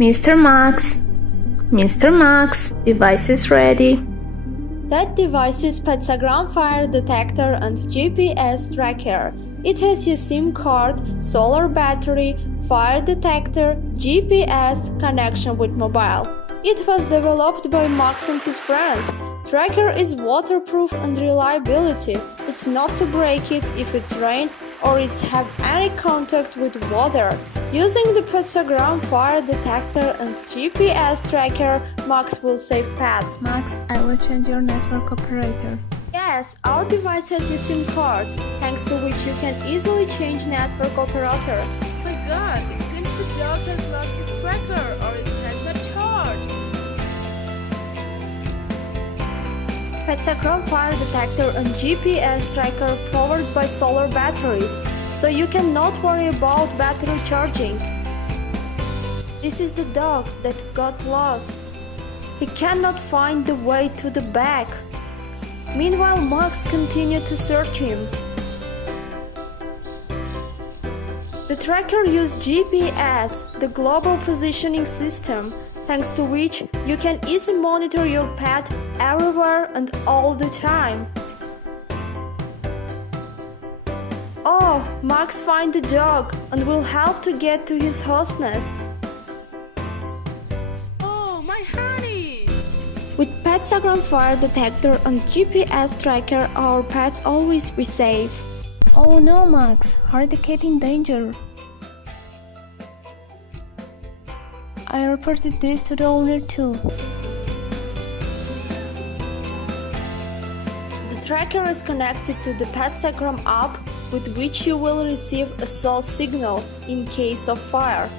Mr. Max. Mr. Max, device is ready. That device is Petsagram Fire Detector and GPS Tracker. It has a SIM card, solar battery, fire detector, GPS, connection with mobile. It was developed by Max and his friends. Tracker is waterproof and reliability. It's not to break it if it's rain or it's have any contact with water. Using the Petsagram Fire Detector and GPS Tracker, Max will save pets. Max, I will change your network operator. Yes, our device has a SIM card, thanks to which you can easily change network operator. My god, it seems the dog has lost its tracker or it has not charged. Petsagram Fire Detector and GPS Tracker powered by solar batteries, so you cannot worry about battery charging. This is the dog that got lost. He cannot find the way to the back. Meanwhile, Max continued to search him. The tracker used GPS, the global positioning system, thanks to which you can easily monitor your pet everywhere and all the time. Oh, Max finds the dog and will help to get to his hostess. Oh, my honey! With Petsagram Fire Detector and GPS Tracker, our pets always be safe. Oh no, Max, are they in danger? I reported this to the owner too. The tracker is connected to the Petsagram app, with which you will receive a SOS signal in case of fire.